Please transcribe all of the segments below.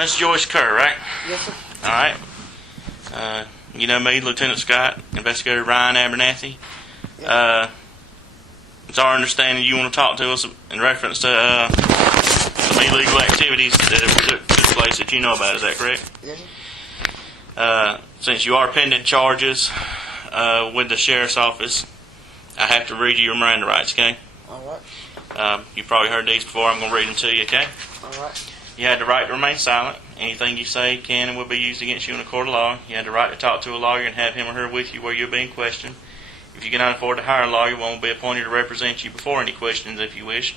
Miss Joyce Kerr, right? Yes, sir. All right. You know me, Lieutenant Scott, Investigator Ryan Abernathy. It's our understanding you want to talk to us in reference to some illegal activities that have took place that you know about. Is that correct? Yes, sir. Since you are pending charges with the sheriff's office, I have to read you your Miranda rights, okay? All right. You probably heard these before. I'm going to read them to you, okay? All right. You had the right to remain silent. Anything you say can and will be used against you in a court of law. You had the right to talk to a lawyer and have him or her with you where you're being questioned. If you cannot afford to hire a lawyer, one will be appointed to represent you before any questions if you wish.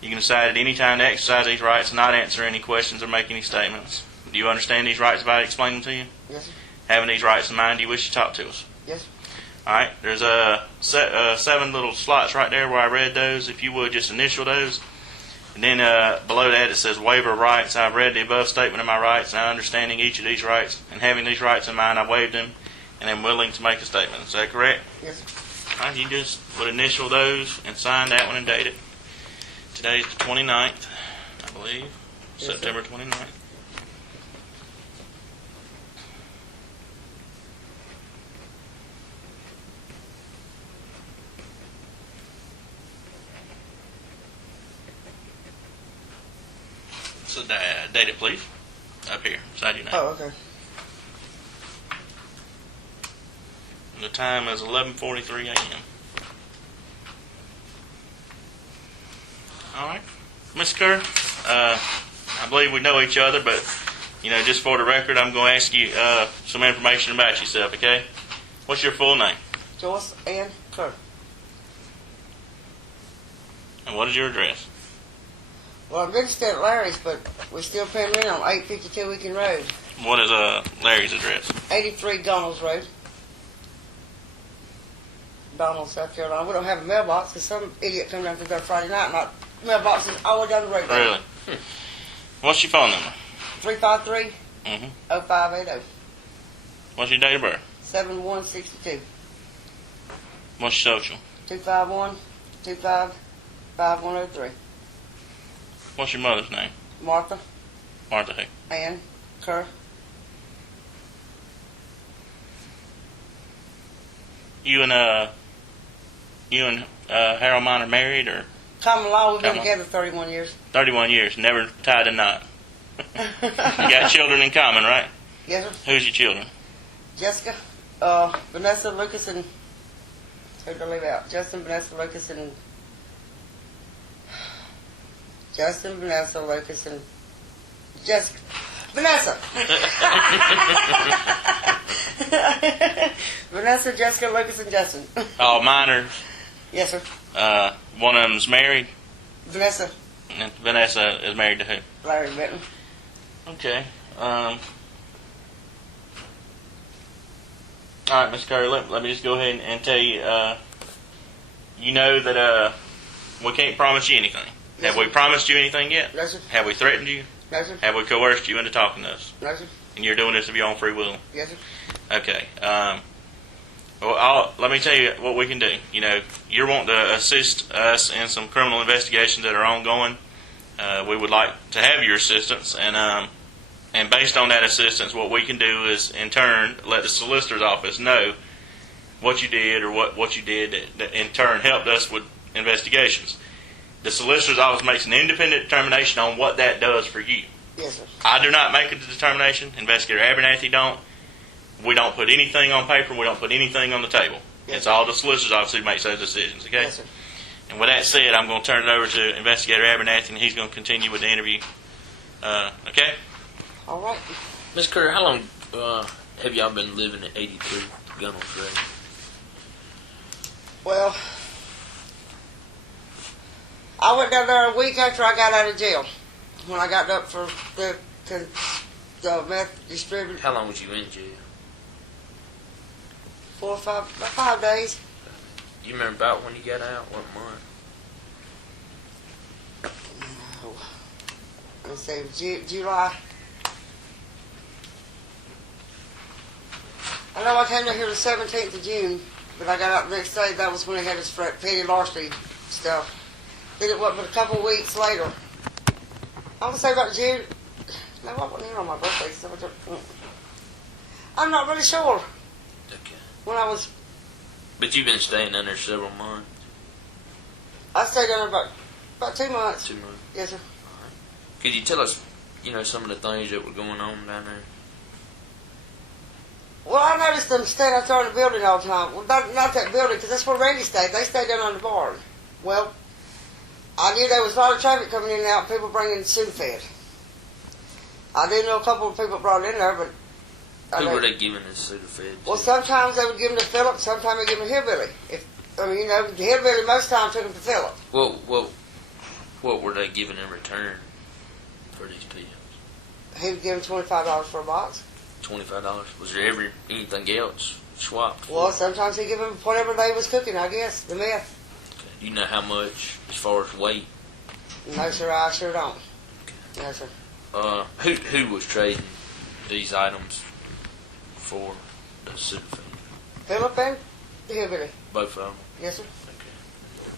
You can decide at any time to exercise these rights and not answer any questions or make any statements. Do you understand these rights if I explain them to you? Yes, sir. Having these rights in mind, do you wish to talk to us? Yes, sir. All right. There's 7 little slots right there where I read those. If you would, just initial those. And then below that it says waiver of rights. I've read the above statement of my rights, and I understanding each of these rights, and having these rights in mind, I waived them, and am willing to make a statement. Is that correct? Yes, sir. All right, you just would initial those and sign that one and date it. Today's the 29th, I believe. Yes, September 29th. So date it, please. Up here, beside your name. Oh, okay. The time is 11:43 a.m. All right, Miss Kerr. I believe we know each other, but just for the record, I'm going to ask you some information about yourself. Okay? What's your full name? Joyce Ann Kerr. And what is your address? Well, I'm registered at Larry's, but we're still paying rent on 852 Weekend Road. What is Larry's address? 83 Donalds Road. Donald, South Carolina. We don't have a mailbox because some idiot come down there Friday night and our mailbox is all the way down the road. Really? What's your phone number? 353 Mm-hmm. 0580 What's your date of birth? 7162 What's your social? 251 25 5103. What's your mother's name? Martha Martha who? Ann Kerr. You and Harold Mine are married, or Common law, we've been Common. together 31 years. 31 years, never tied a knot. You got children in common, right? Yes, sir. Who's your children? Jessica, Vanessa, Lucas, and who did I leave out? Justin, Vanessa, Lucas, and Justin, Vanessa, Lucas, and Jessica. Vanessa. Vanessa, Jessica, Lucas, and Justin. All minors. Yes, sir. One of them's married. Vanessa. And Vanessa is married to who? Larry Benton. Okay. All right, Miss Curry, let me just go ahead and tell you, you know that we can't promise you anything. Yes, Have we sir. promised you anything yet? No, sir. Have we threatened you? No, sir. Have we coerced you into talking to us? No, sir. And you're doing this of your own free will? Yes, sir. Okay. Well, let me tell you what we can do. You're wanting to assist us in some criminal investigations that are ongoing. We would like to have your assistance, and based on that assistance, what we can do is, in turn, let the solicitor's office know what you did or what you did that in turn helped us with investigations. The solicitor's office makes an independent determination on what that does for you. Yes, sir. I do not make a determination. Investigator Abernathy don't. We don't put anything on paper. We don't put anything on the table. Yes, It's sir. all the solicitor's office who makes those decisions. Okay. Yes, sir. And with that said, I'm going to turn it over to Investigator Abernathy, and he's going to continue with the interview. Okay. All right. Miss Kerr, how long have y'all been living at 83 Gunnels Road? Well, I went down there a week after I got out of jail. When I got up for the meth distributor. How long was you in jail? 4 or 5, about 5 days. Do you remember about when you got out? What month? Let's see, July. I know I came down here the 17th of June, but I got out the next day. That was when they had this petty larceny stuff. Then it wasn't but a couple of weeks later. I would say about No, I wasn't here on my birthday, so I'm not really sure. Okay. When I was, But you've been staying under several months. I stayed down there about 2 months. 2 months. Yes, sir. Could you tell us, some of the things that were going on down there? Well, I noticed them staying out there in the building all the time. Well, not that building, because that's where Randy stayed. They stayed down on the barn. Well, I knew there was a lot of traffic coming in and out, people bringing Sudafed. I do know a couple of people brought it in there, but... Who were they giving this Sudafed to? Well, sometimes they would give them to Philip, sometimes they give them to Hillbilly. The Hillbilly most times took them to Philip. What were they giving in return for these pills? He would give them $25 for a box. $25. Was there anything else swapped? Well, sometimes he'd give them whatever they was cooking, I guess, the meth. Okay. Do you know how much as far as weight? No, sir, I sure don't. Okay. No, sir. Who was trading these items for the Sudafed? Philip and the Hillbilly. Both of them? Yes, sir.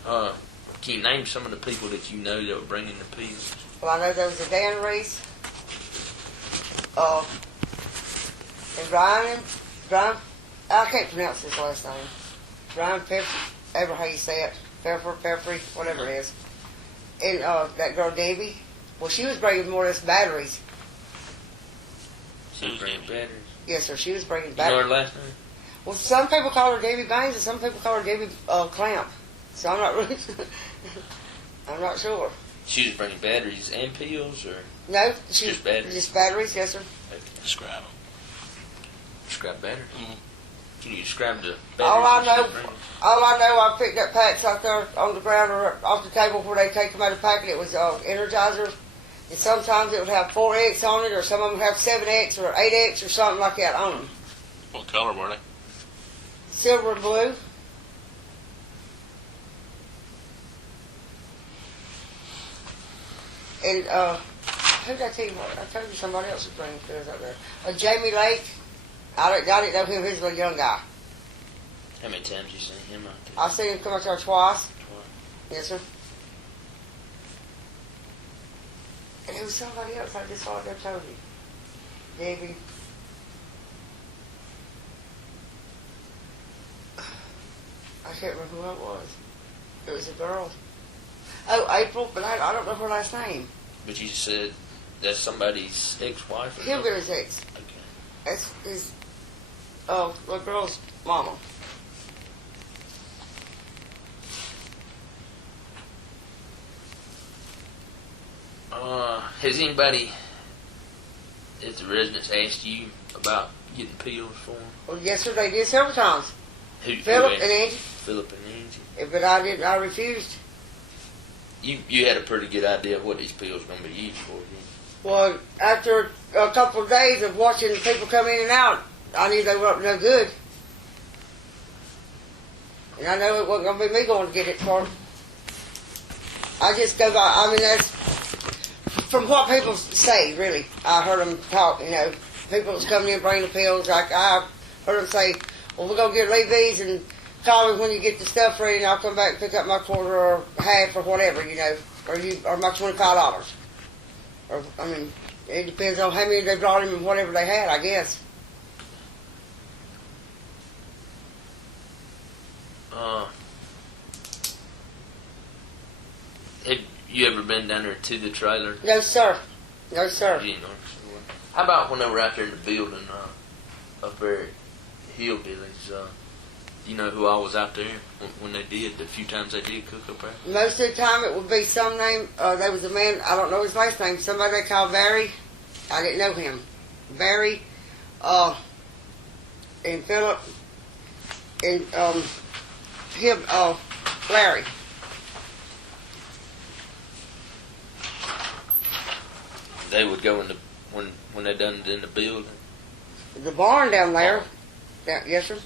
Okay. Can you name some of the people that you know that were bringing the pills? Well, I know there was a Dan Reese. And Brian, I can't pronounce his last name. Brian Pepper, ever how you say it. Pepper, whatever it is. And that girl Debbie, well, she was bringing more or less batteries. She was bringing batteries? Yes, sir, she was bringing You know her batteries. last name? Well, some people call her Debbie Baines and some people call her Debbie Clamp. So I'm not really, I'm not sure. She was bringing batteries and pills, or? No, Just batteries? Just batteries, yes, sir. Okay. Describe them. Describe batteries? Mm-hmm. Can you describe the batteries? All I that she know, was bringing? I picked up packs out there on the ground or off the table where they take them out of the packet. It was Energizer. And sometimes it would have 4X on it, or some of them would have 7X or 8X or something like that on them. What color were they? Silver and blue. And, who did I tell you what? I told you somebody else was bringing pills out there. Jamie Lake. I didn't know him. He was a young guy. How many times you seen him out there? I've seen him come out there twice. Twice. Yes, sir. And it was somebody else I just saw it. I told you. Debbie. I can't remember who it was. It was a girl. Oh, April, but I don't know her last name. But you said that's somebody's ex-wife? Or Hillbilly's ex. Okay. That's his, the girl's mama. Has anybody at the residence asked you about getting pills for them? Well, yes, sir, they did several times. Who Philip asked? and Angie. Philip and Angie. But I didn't. I refused. You had a pretty good idea of what these pills were going to be used for, didn't you? Well, after a couple of days of watching people come in and out, I knew they were up to no good. And I know it wasn't going to be me going to get it for them. I just go by, I mean, that's from what people say, really. I heard them talk, people that's coming in bringing the pills. Like I heard them say, well, we're going to leave these and call me when you get the stuff ready and I'll come back and pick up my quarter or half or whatever, or my $25. Or, it depends on how many they brought him and whatever they had, I guess. Have you ever been down there to the trailer? No, sir. No, sir. You didn't know. How about when they were out there in the building up there at Hillbillies? Do you know who all was out there when they did, the few times they did cook up there? Most of the time it would be some name. There was a man, I don't know his last name, somebody they called Barry. I didn't know him. Barry, and Philip, and Larry. They would go in the when they done it in the building. The barn down there. Yes, sir.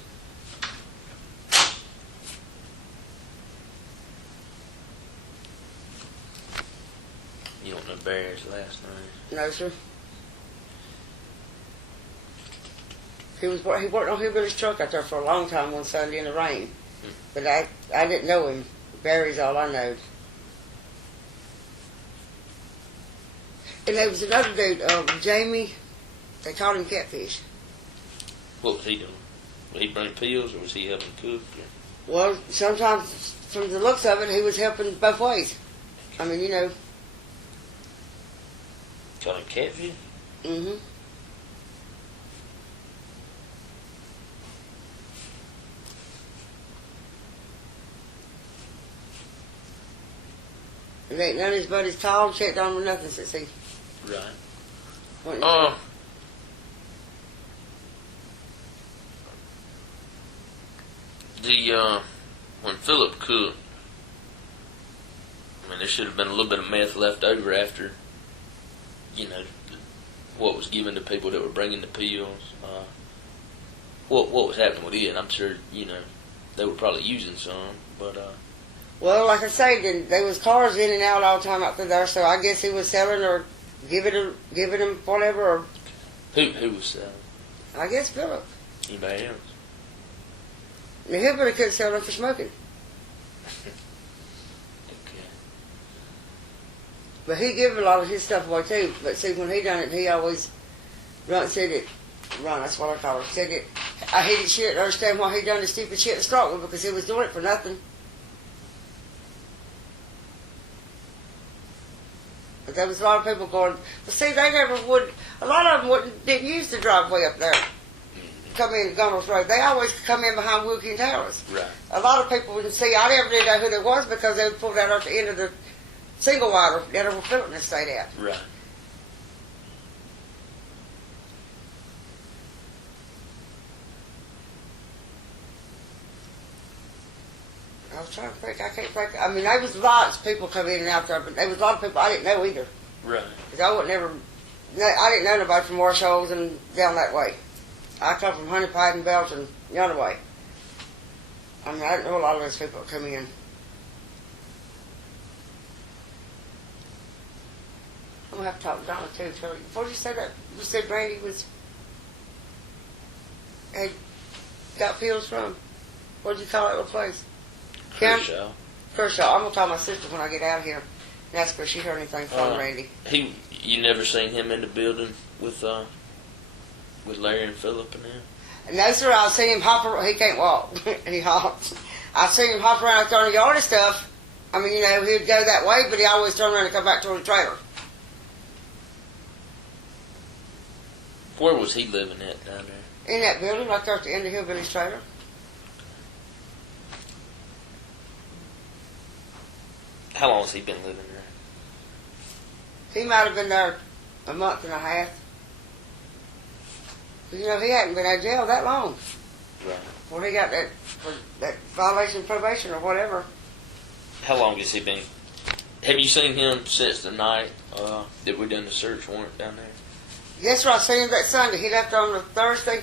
You don't know Barry's last name? No, sir. He worked on Hillbilly's truck out there for a long time one Sunday in the rain. But I didn't know him. Barry's all I know. And there was another dude, Jamie. They called him Catfish. What was he doing? Would he bring pills, or was he helping cook? Or? Well, sometimes, from the looks of it, he was helping both ways. I mean, you know. Call him Catfish? Mm-hmm. And ain't none of his buddies called, checked on him, or nothing since he Right. went. When Philip cooked, I mean, there should have been a little bit of meth left over after, what was given to people that were bringing the pills. What was happening with it? I'm sure, they were probably using some, but, Well, like I say, there was cars in and out all the time out through there, so I guess he was selling or giving them whatever, or who was selling? I guess Philip. Anybody else? The hillbilly couldn't sell them for smoking. Okay. But he gave a lot of his stuff away too. But see, when he done it, he always said it. Ron, that's what I call it. Said it. I hated shit. I understand why he done the stupid shit to start with, because he was doing it for nothing. But there was a lot of people going. But see, they never would. A lot of them didn't use the driveway up there. Come in Gunnels Road. They always come in behind Wilkie Towers. Right. A lot of people wouldn't see. I never did know who they was because they would pull that at the end of the single wire that over Philip and stayed at. Right. I was trying to think. I can't think. I mean, there was lots of people come in and out there, but there was a lot of people I didn't know either. Right. Because I didn't know nobody from Warshows and down that way. I come from Honey Pie and Belgium, the other way. I mean, I didn't know a lot of those people that come in. I'm going to have to talk to Donna, too. Before you said that, you said Brandy had got pills from, what did you call that little place? Kershaw. Kershaw. I'm going to call my sister when I get out here and ask her if she heard anything from Randy. You never seen him in the building with Larry and Philip and them? No, sir, I've seen him hop around. He can't walk. And he hops. I've seen him hop around out there in the yard and stuff. I mean, he'd go that way, but he always turned around and come back toward the trailer. Where was he living at down there? In that building, right there at the end of Hillbilly's trailer. How long has he been living there? He might have been there a month and a half. He hadn't been out of jail that long. Right. When he got that violation of probation or whatever. How long has he been? Have you seen him since the night that we done the search warrant down there? Yes, sir, I seen him that Sunday. He left on a Thursday.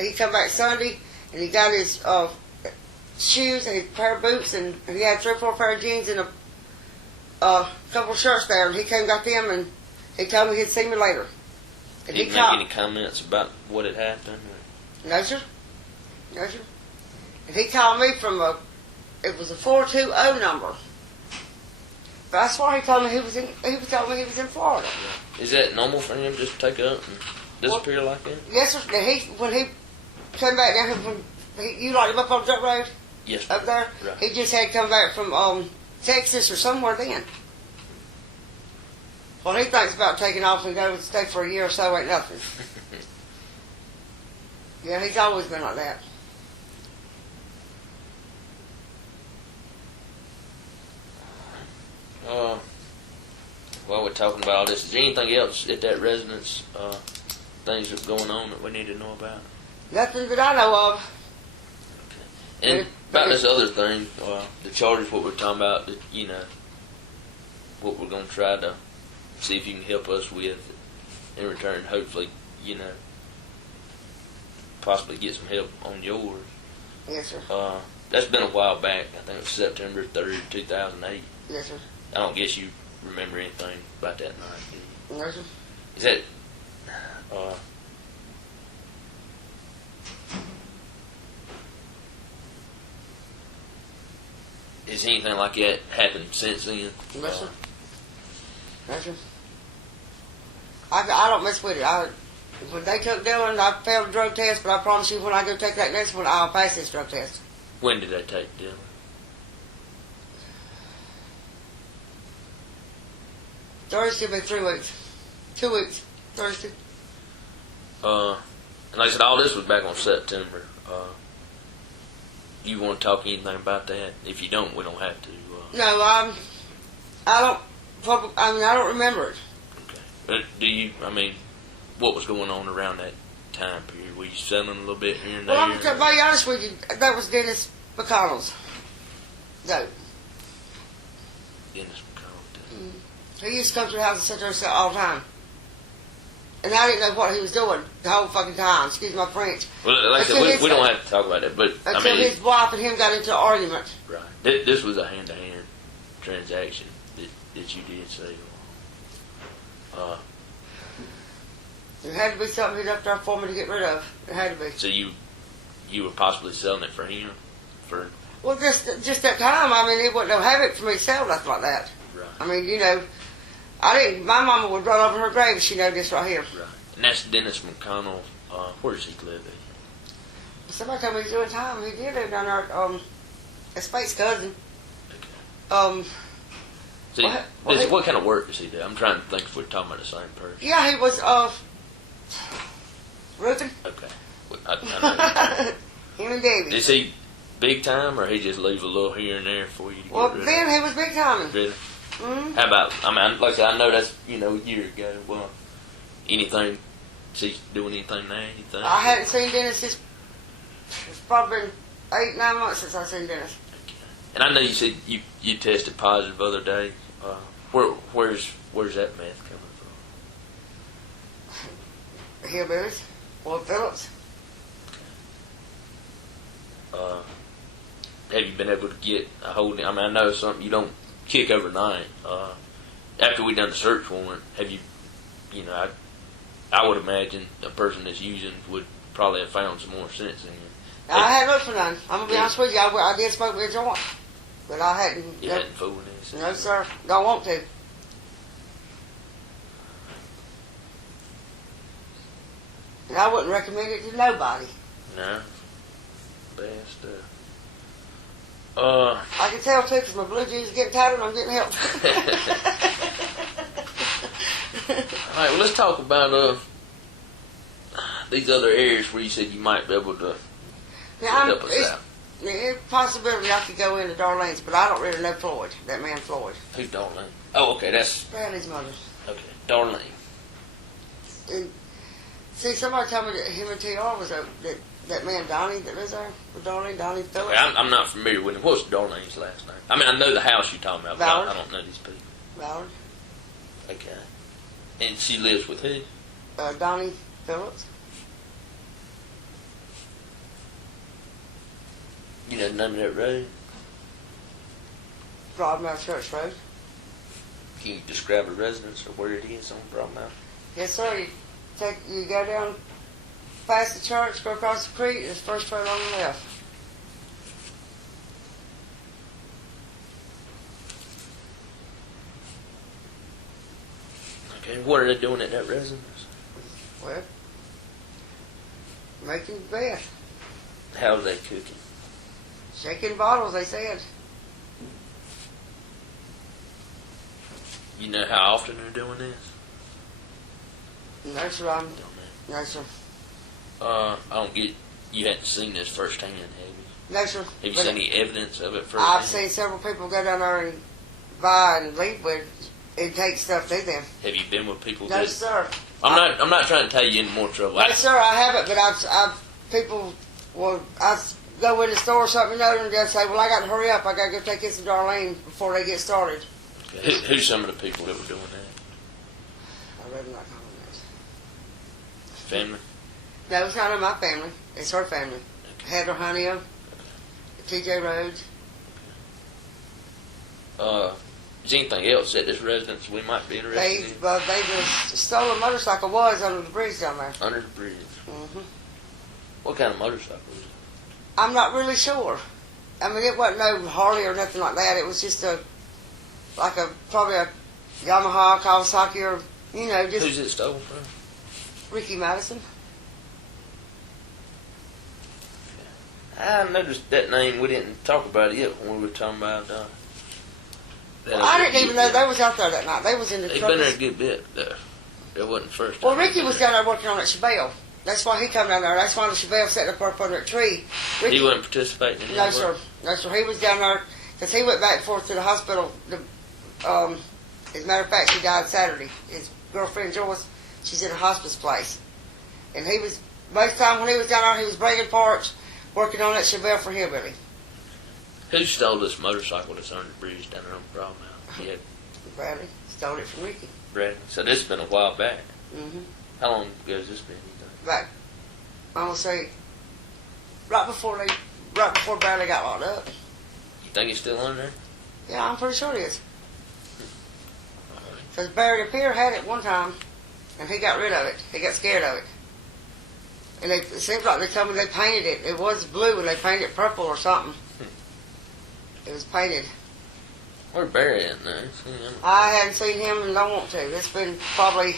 He come back Sunday, and he got his shoes and his pair of boots, and he had 3 or 4 pair of jeans and a couple of shirts there. And he came, got them, and he told me he'd see me later. And Did he make any comments about what had happened? No, sir. No, sir. And he called me from it was a 420 number. But that's why he told me he was in Florida. Is that normal for him just to take up and disappear like that? Yes, sir. When he came back down here you locked him up on that road? Yes, up there? Right. He just had come back from Texas or somewhere then. Well, he thinks about taking off and go stay for a year or so ain't nothing. Yeah, he's always been like that. While we're talking about all this, is there anything else at that residence, things that are going on that we need to know about? Nothing that I know of. Okay. And about this other thing, the charges, what we're talking about, that, what we're going to try to see if you can help us with in return, hopefully, possibly get some help on yours. Yes, sir. That's been a while back. I think it was September 3rd, 2008. Yes, sir. I don't guess you remember anything about that night, do you? Yes, sir. Is that, has anything like that happened since then? Yes, sir. Yes, sir. I don't mess with it. When they took Dylan, I failed a drug test, but I promise you when I go take that next one, I'll pass this drug test. When did they take Dylan? Thursday will be 3 weeks. 2 weeks. Thursday. And like I said, all this was back on September. You want to talk anything about that? If you don't, we don't have to. No, I don't. I don't remember it. Okay. Do you? I mean, what was going on around that time period? Were you selling a little bit here and there? Well, I'm to be honest with you, that was Dennis McConnell's dope. Dennis McConnell. He used to come to the house and sit there and sell all the time. And I didn't know what he was doing the whole fucking time. Excuse my French. Well, like I said, we don't have to talk about that, but until his wife and him got into an argument. Right. This was a hand-to-hand transaction that you did say. There had to be something he'd up there for me to get rid of. It had to be. So you were possibly selling it for him? Well, just that time. I mean, he wouldn't have it for me to sell nothing like that. Right. I mean, you know, I didn't. My mama would run over her grave if she knew this right here. Right. And that's Dennis McConnell. Where does he live at? Somebody told me he's doing time. He did live down there at Spate's cousin. Okay. See, What what kind of work does he do? I'm trying to think if we're talking about the same person. Yeah, he was roofing. Okay. I Him and Davey. Is he big time, or he just leave a little here and there for you to Well, get rid then he was big timing. Really? Mm-hmm. How about, I mean, like I said, I know that's, a year ago. Well, anything, is he doing anything now, you think? I hadn't seen Dennis it's probably been 8-9 months since I've seen Dennis. Okay. And I know you said you tested positive the other day. Where's that meth coming from? Hillbillies. Well, Phillips. Have you been able to get a hold? I mean, I know something you don't kick overnight. After we done the search warrant, have you? I would imagine a person that's using would probably have found some more sense in you. I hadn't looked for none. I'm gonna be honest with you. I did smoke with a joint, but I hadn't. You hadn't fooled this. No, sir. Don't want to. And I wouldn't recommend it to nobody. No. Best. I can tell too because my blue jeans are getting tighter and I'm getting help. All right. Well, let's talk about these other areas where you said you might be able to help us out. It's a possibility I could go into Darlene's, but I don't really know Floyd. That man Floyd. Who's Darlene? Oh, okay. That's Bradley's mother. okay. Darlene. And see, somebody told me that him and T.R. was that man Donnie that lives there with Donnie Phillips. Okay, I'm not familiar with him. What's Darlene's last name? I mean, I know the house you're talking about, but I don't know these people. Ballard. Okay. And she lives with who? Donnie Phillips. You know the name of that road? Broadmouth Church Road. Can you describe a residence or where it is on Broadmouth? Yes, sir. You go down past the church, go across the creek, it's the first road on the left. Okay, what are they doing at that residence? Well, making the bed. How are they cooking? Shaking bottles, they said. You know how often they're doing this? No, sir. No, sir. I don't get. You hadn't seen this firsthand, have you? No, sir. Have you seen any evidence of it firsthand? I've seen several people go down there and buy and leave with and take stuff to them. Have you been with people? No, sir. I'm not trying to tell you in more trouble. No, sir. I haven't, but I've people. Well, I go in the store or something, and they'll say, "Well, I got to hurry up. I got to go take this to Darlene before they get started." Okay. Who's some of the people that were doing that? I read not calling that. Family? No, it's not in my family. It's her family. Okay. Heather Honeyham, T.J. Rhodes. Is anything else at this residence we might be interested in? They just stole a motorcycle was under the bridge down there. Under the bridge. Mm-hmm. What kind of motorcycle was it? I'm not really sure. I mean, it wasn't no Harley or nothing like that. It was just probably a Yamaha, Kawasaki, or You know, just Who's it stolen from? Ricky Madison. I noticed that name. We didn't talk about it yet when we were talking about. I didn't even know they was out there that night. They was in the They've truck. been there a good bit. Though. It wasn't the first time. Well, Ricky was down there working on that Chevelle. That's why he come down there. That's why the Chevelle sitting up under that tree. Ricky, He wasn't participating in no, that sir. work? No, sir. He was down there because he went back and forth to the hospital. As a matter of fact, he died Saturday. His girlfriend Joyce, she's in a hospice place, and he was most of the time when he was down there, he was bringing parts, working on that Chevelle for Hillbilly. Who stole this motorcycle that's under the bridge down there on Broadmount? Yeah, Bradley stole it from Ricky. Brad. So this has been a while back. Mm-hmm. How long ago has this been? You think? Back, I'm gonna say, right before Bradley got locked up. You think it's still under there? Yeah, I'm pretty sure it is. Because Barry Pierre had it one time, and he got rid of it. He got scared of it. And it seems like they told me they painted it. It was blue, and they painted it purple or something. It was painted. Where's Barry at now? I hadn't seen him and don't want to. It's been probably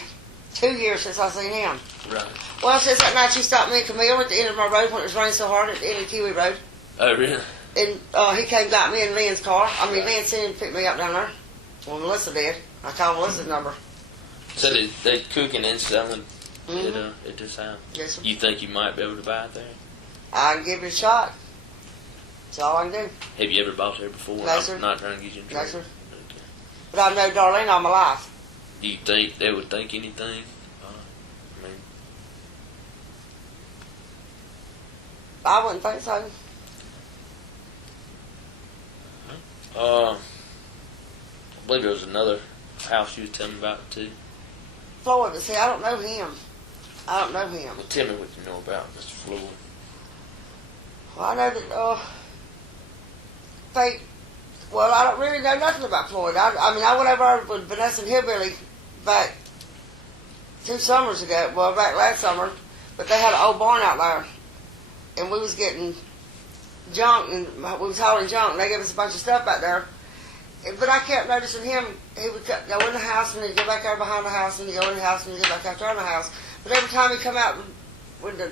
2 years since I seen him. Right. Well, since that night you stopped me and Camille at the end of my road when it was raining so hard at the end of Kiwi Road. Oh, really? And he came and got me in Lynn's car. I mean, Lynn sent him to pick me up down there. Well, Melissa did. I called Melissa's number. So they cooking and selling Mm-hmm. at this house? Yes, sir. You think you might be able to buy it there? I can give it a shot. That's all I can do. Have you ever bought there before? No, sir. I'm not trying to get you in No, trouble. sir. Okay. But I've known Darlene all my life. Do you think they would think anything? I wouldn't think so. I believe there was another house you was telling me about too. Floyd, but see, I don't know him. I don't know him. Well, tell me what you know about Mr. Floyd. Well, I know that, well, I don't really know nothing about Floyd. I mean, I went over with Vanessa and Hillbilly back 2 summers ago, well, back last summer, but they had an old barn out there, and we was getting junk, and we was hauling junk, and they gave us a bunch of stuff back there. But I kept noticing him. He would go in the house, and he'd go back out behind the house, and he'd go in the house, and he'd go back out there in the house. But every time he'd come out with the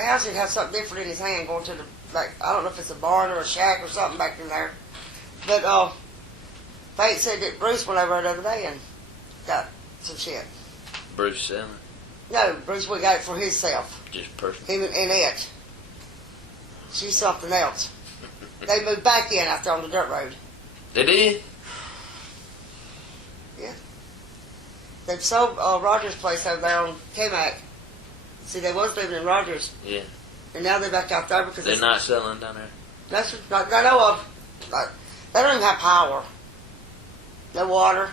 house, he'd have something different in his hand going to the, like, I don't know if it's a barn or a shack or something back in there. But Fate said that Bruce went over the other day and got some shit. Bruce selling? No, Bruce, we got it for himself. Just personal? Him and it. She's something else. They moved back in out there on the dirt road. They did? Yeah. They've sold Rogers' place over there on K-Mac. See, they was living in Rogers. Yeah. And now they're back out there because They're not selling down there? That's not, I know of. Like, they don't even have power. No water.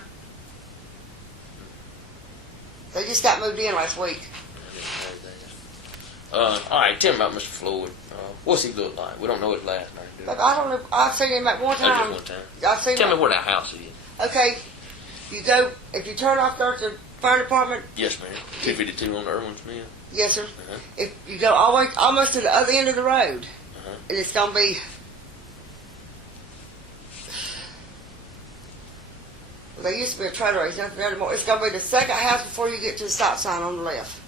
They just got moved in last week. All right, tell me about Mr. Floyd. What's he look like? We don't know his last name, do we? But I don't know. I've seen him at one Just time. one time. I've seen Tell him. me where that house is. Okay, if you turn off there to the fire department, Yes, ma'am. 252 on Irwin's Mill. yes, sir. Uh-huh. If you go all the way, almost to the other end of the road, Uh-huh. and it's gonna be. Well, there used to be a trailer. There's nothing there anymore. It's gonna be the second house before you get to the stop sign on the left.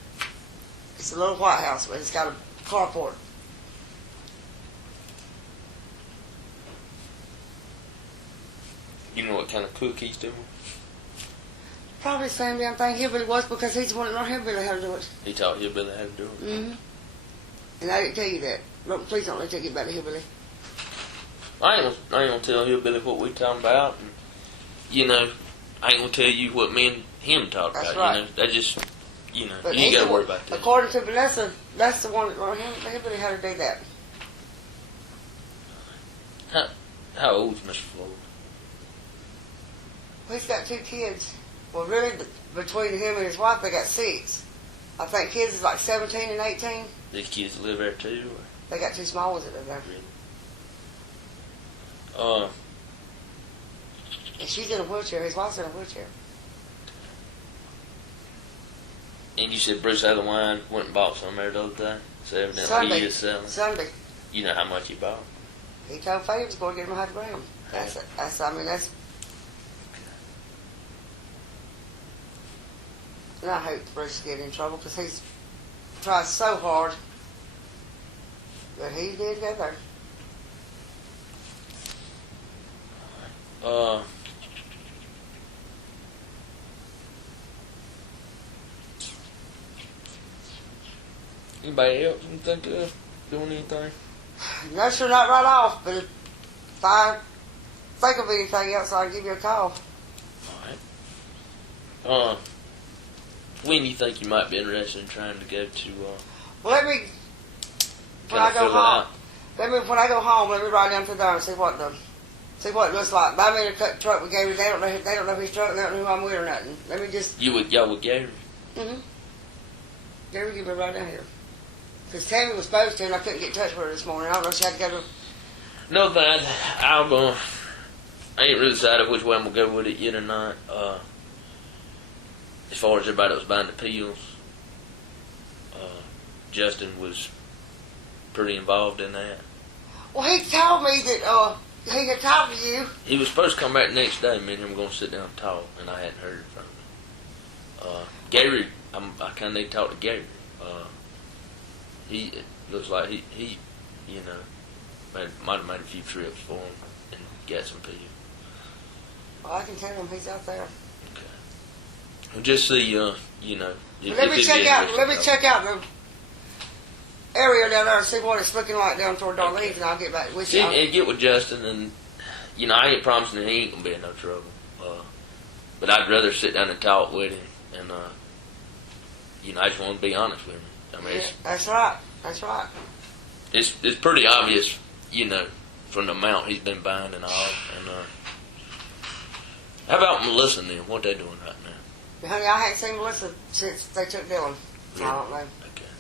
It's a little white house, but it's got a carport. You know what kind of cook he's doing? Probably the same damn thing Hillbilly was because he's the one that learned Hillbilly how to do it. He taught Hillbilly how to do it. Mm-hmm. And I didn't tell you that. No, please don't let me tell you about the Hillbilly. I ain't gonna tell Hillbilly what we talking about. And, you know, I ain't gonna tell you what me and him talk That's about. right. You know, that just, you know, But you ain't he's gotta the worry one- about that. According to Vanessa, that's the one that learned Hillbilly how to do that. How old's Mr. Floyd? Well, he's got 2 kids. Well, really, between him and his wife, they got 6. I think kids is like 17 and 18. These kids live there too? Or? They got 2 small ones that live there. And she's in a wheelchair. His wife's in a wheelchair. And you said Bruce Allen went and bought some there the other day? So evidently Sunday. he is selling. Sunday. You know how much he bought? He told Faye he was going to get him 100 grams. That's. And I hope Bruce get in trouble because he's tried so hard. But he did go there. Anybody else you think of doing anything? No, sure, not right off, but if I think of anything else, I'll give you a call. Alright. When do you think you might be interested in trying to go to, Well, let me, when kinda I go fill it home, out? when I go home, let me ride down to there and see what it looks like. I'm in a truck with Gary. They don't know his truck. They don't know who I'm with or nothing. Let me just. Y'all with Gary? Mm-hmm. Gary, give me a ride down here. Because Tammy was supposed to, and I couldn't get in touch with her this morning. I don't know if she had to go to. No, but I ain't really decided which way I'm gonna go with it yet or not. As far as everybody that was buying the pills, Justin was pretty involved in that. Well, he told me that he had talked to you. He was supposed to come back the next day. Me and him were gonna sit down and talk, and I hadn't heard from him. Gary, I kind of need to talk to Gary. He looks like he you know, might have made a few trips for him and got some pills. Well, I can tell him he's out there. Okay. Well, just see, you know. Let me check out the area down there and see what it's looking like down toward Darlene's, and I'll get back with you. And get with Justin, and you know, I ain't promising that he ain't gonna be in no trouble. But I'd rather sit down and talk with him, and you know, I just want to be honest with him. I mean, That's right. That's right. It's pretty obvious, you know, from the amount he's been buying and all. And how about Melissa and them? What they doing right now? Honey, I haven't seen Melissa since they took Dylan. Yeah. I don't know. Okay.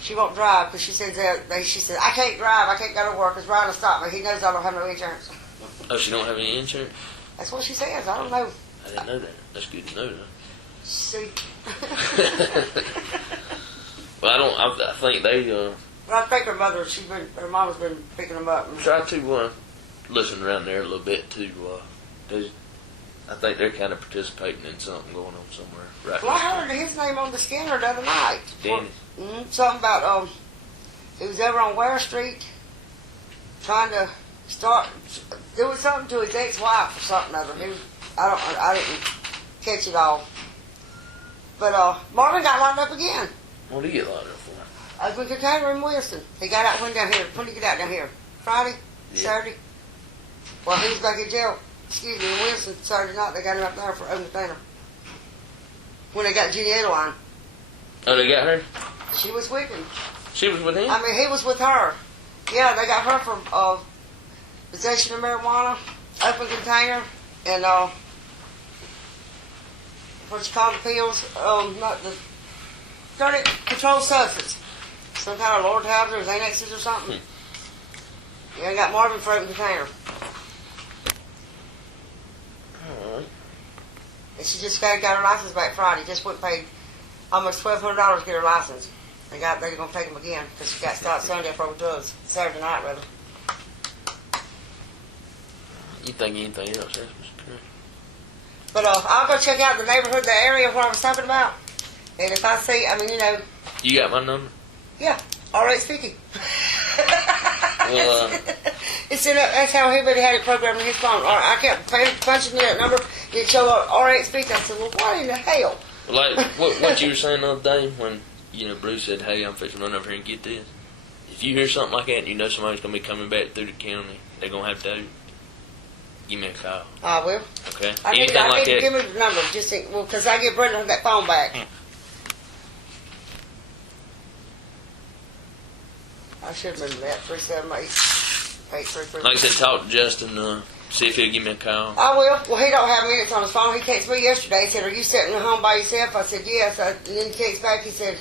She won't drive because she said I can't drive. I can't go to work because Ryan will stop me. He knows I don't have no insurance. Oh, she don't have any insurance? That's what she says. I don't know. I didn't know that. That's good to know, though. See. Well, I think they Well, I think her mom has been picking them up. try to listen around there a little bit too. I think they're kind of participating in something going on somewhere right Well, I now. heard his name on the scanner the other night. Danny. Something about he was over on Ware Street trying to start doing something to his ex-wife or something other. I didn't catch it all. But Marvin got locked up again. What do you get locked up for? I was with container in Wilson. He got out when did he get out down here? Friday? Yeah. Saturday? Well, he was back in jail, in Wilson Saturday night. They got him up there for open container. When they got Jenny Adeline. Oh, they got her? She was with him. She was with him? I mean, he was with her. Yeah, they got her for possession of marijuana, open container, and what you call the pills, not the controlled substance. Some kind of Lord Houser or Xanaxes or something. Yeah, they got Marvin for open container. Alright. And she just got her license back Friday. Just went and paid almost $1,200 to get her license. They're going to take them again because she got stopped Sunday for drugs. Saturday night, rather. You think anything else? That's correct. But I'll go check out the neighborhood, the area where I was talking about. And if I see, You got my number? Yeah, RH50. Well, it's in that's how everybody had it programmed in his phone. I kept punching in that number, it showed up RH50. I said, well, what in the hell? like what you were saying the other day when, you know, Bruce said, hey, I'm fixing to run over here and get this. If you hear something like that and you know somebody's going to be coming back through the county, they're going to have to give me a call. I will. Okay? I need to give me the number, just because I get Brenda that phone back. I should remember that, 378-8333. Like I said, talk to Justin, see if he'll give me a call. I will. Well, he don't have minutes on his phone. He texted me yesterday. He said, are you sitting at home by yourself? I said, yes. And then he texted back. He said,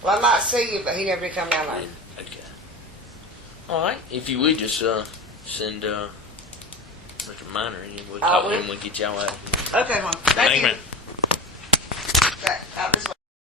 well, I might see you, but he never did come down there. Okay. All right. If you would, just send Mr. Minor in. We'll talk to him when we get y'all out. Okay, hon. Thank you. man. Out this way.